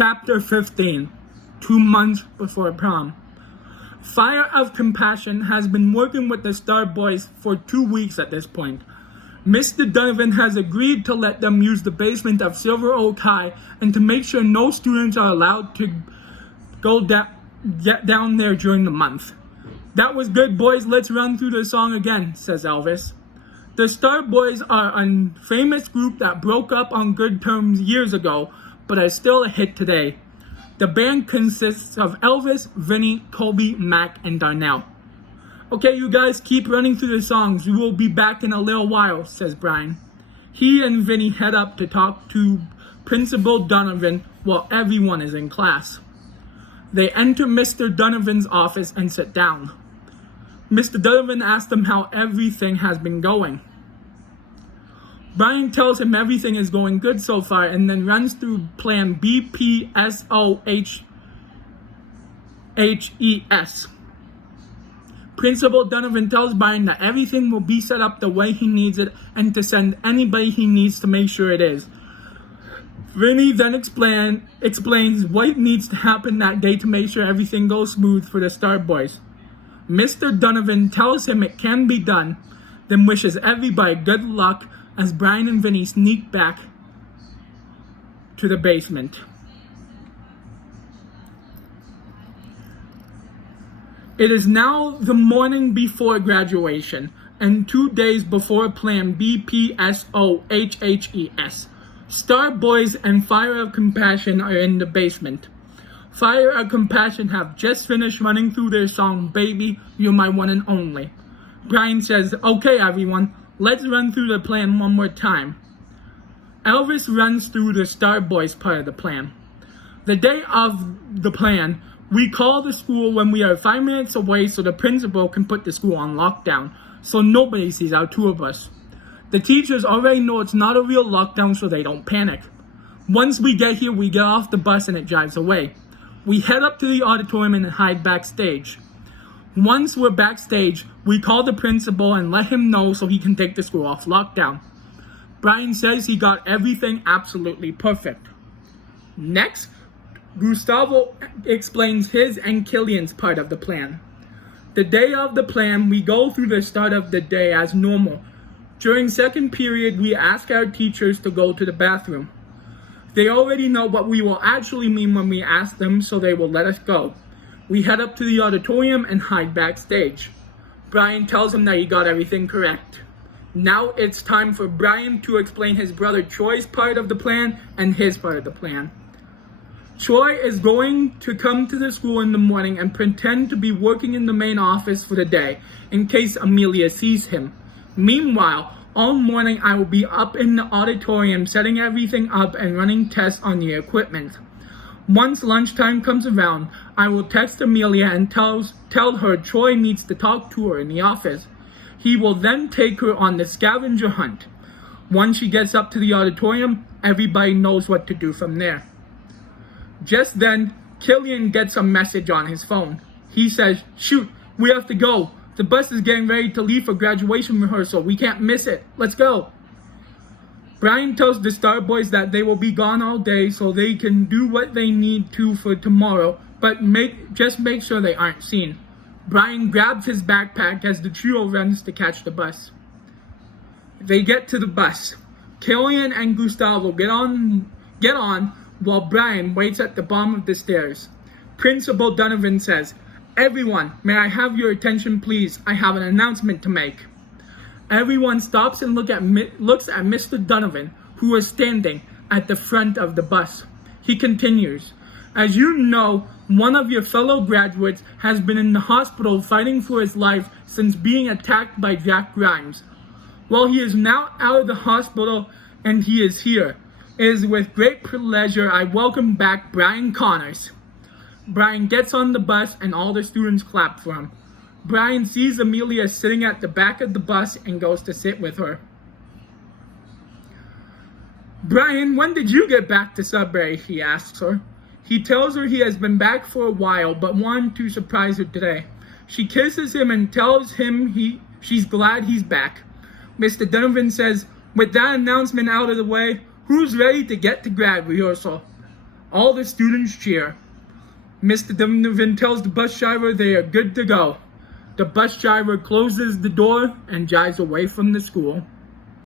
Chapter 15, 2 months before prom. Fire of Compassion has been working with the Star Boys for 2 weeks at this point. Mr. Donovan has agreed to let them use the basement of Silver Oak High and to make sure no students are allowed to get down there during the month. "That was good, boys. Let's run through the song again," says Elvis. The Star Boys are a famous group that broke up on good terms years ago, but are still a hit today. The band consists of Elvis, Vinny, Colby, Mac, and Darnell. "Okay, you guys keep running through the songs. We will be back in a little while," says Brian. He and Vinny head up to talk to Principal Donovan while everyone is in class. They enter Mr. Donovan's office and sit down. Mr. Donovan asks them how everything has been going. Brian tells him everything is going good so far and then runs through plan BPSOHHES. Principal Donovan tells Brian that everything will be set up the way he needs it and to send anybody he needs to make sure it is. Vinny then explains what needs to happen that day to make sure everything goes smooth for the Star Boys. Mr. Donovan tells him it can be done, then wishes everybody good luck as Brian and Vinny sneak back to the basement. It is now the morning before graduation and 2 days before plan BPSOHHES. Star Boys and Fire of Compassion are in the basement. Fire of Compassion have just finished running through their song, "Baby, You're My One and Only." Brian says, "Okay, everyone, let's run through the plan one more time." Elvis runs through the Star Boys part of the plan. The day of the plan, we call the school when we are 5 minutes away so the principal can put the school on lockdown, so nobody sees our two of us. The teachers already know it's not a real lockdown, so they don't panic. Once we get here, we get off the bus and it drives away. We head up to the auditorium and hide backstage. Once we're backstage, we call the principal and let him know so he can take the school off lockdown. Brian says he got everything absolutely perfect. Next, Gustavo explains his and Killian's part of the plan. The day of the plan, we go through the start of the day as normal. During second period, we ask our teachers to go to the bathroom. They already know what we will actually mean when we ask them, so they will let us go. We head up to the auditorium and hide backstage. Brian tells him that he got everything correct. Now it's time for Brian to explain his brother Troy's part of the plan and his part of the plan. Troy is going to come to the school in the morning and pretend to be working in the main office for the day, in case Amelia sees him. Meanwhile, all morning I will be up in the auditorium setting everything up and running tests on the equipment. Once lunchtime comes around, I will text Amelia and tell her Troy needs to talk to her in the office. He will then take her on the scavenger hunt. Once she gets up to the auditorium, everybody knows what to do from there. Just then, Killian gets a message on his phone. He says, "Shoot, we have to go. The bus is getting ready to leave for graduation rehearsal. We can't miss it. Let's go." Brian tells the Star Boys that they will be gone all day so they can do what they need to for tomorrow, but just make sure they aren't seen. Brian grabs his backpack as the trio runs to catch the bus. They get to the bus. Killian and Gustavo get on while Brian waits at the bottom of the stairs. Principal Donovan says, "Everyone, may I have your attention please? I have an announcement to make." Everyone stops and looks at Mr. Donovan, who is standing at the front of the bus. He continues, "As you know, one of your fellow graduates has been in the hospital fighting for his life since being attacked by Jack Grimes. Well, he is now out of the hospital and he is here. It is with great pleasure I welcome back Brian Connors." Brian gets on the bus and all the students clap for him. Brian sees Amelia sitting at the back of the bus and goes to sit with her. "Brian, when did you get back to Sudbury?" he asks her. He tells her he has been back for a while but wanted to surprise her today. She kisses him and tells him she's glad he's back. Mr. Donovan says, "With that announcement out of the way, who's ready to get to grad rehearsal?" All the students cheer. Mr. Donovan tells the bus driver they are good to go. The bus driver closes the door and drives away from the school.